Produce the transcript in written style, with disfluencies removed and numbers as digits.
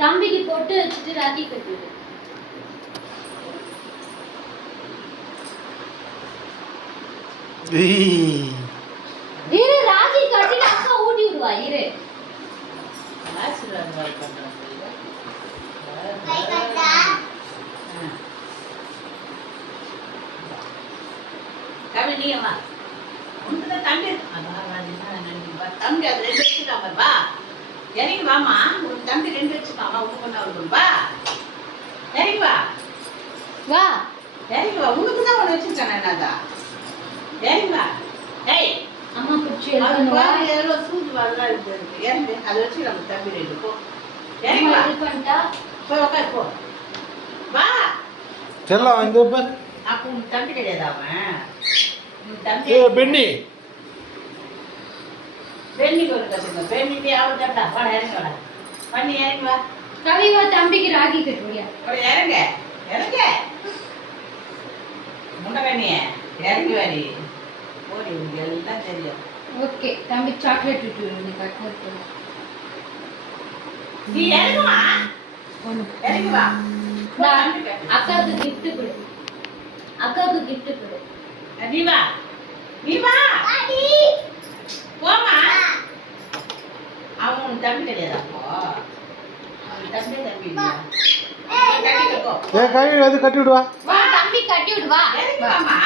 தம்பிக்கு போட்டு வச்சுட்டு ராக்கி கட்டிடு. இரு ராக்கி கட்டிட்டு அக்கா ஊட்டி விடுவா. இரு ஆசீர்வாதம் பண்றேன். கவி நீ வா. உனக்கு தம்பி தம்பி அது 2 வச்சுக்காம வா. இறங்கி வாமா. உனக்கு தம்பி 2 வச்சுக்காமா. உனக்கு ஒண்ணு அவருக்கு வா. இறங்கி வா. வா இறங்கி வா. உனக்கு தான் ஒண்ணு வச்சிருக்கானே என்னதா. இறங்கி வா. ஏய் அம்மா குச்சி அது எடுக்கணும். வா பாரு எவ்வளோ சூது வரலாம் இருக்கு. இறங்கி அதை வச்சு நம்ம தம்பி 2 போ. இறங்கி வா. இது பண்ணிட்டா போய் உட்காரு போ. வா. செல்லம் இங்க பாரு. அப்போ உன் தம்பி கிடையாது அவன். உன் தம்பி பெண்ணி பெண்ணி கொடுக்க பெண்ணி அவன் தட்டா வாடா இறங்கி வாடா. பண்ணி இறங்கி வா. கவிவா தம்பிக்கு ராக்கி கட்டுவியா? இறங்க இறங்க முண்டகண்ணிய இறங்கி வாடி. ஓடி உனக்கு எல்லாம் தெரியும். ஓகே தம்பி சாக்லேட் விட்டு நீ கட்டு. நீ இறங்குமா. இறங்கி வா. அக்காவுக்கு gift கொடு. அக்காவுக்கு gift கொடு. நீ வா. நீ வா. போமா. அவன் உன் தம்பி கிடையாது. அப்போ அவன் தம்பி இல்லையா? கட்டிட்டு போ. கை அது கட்டி விடுவா. வா தம்பி கட்டி விடு வா. இறங்கி வாமா.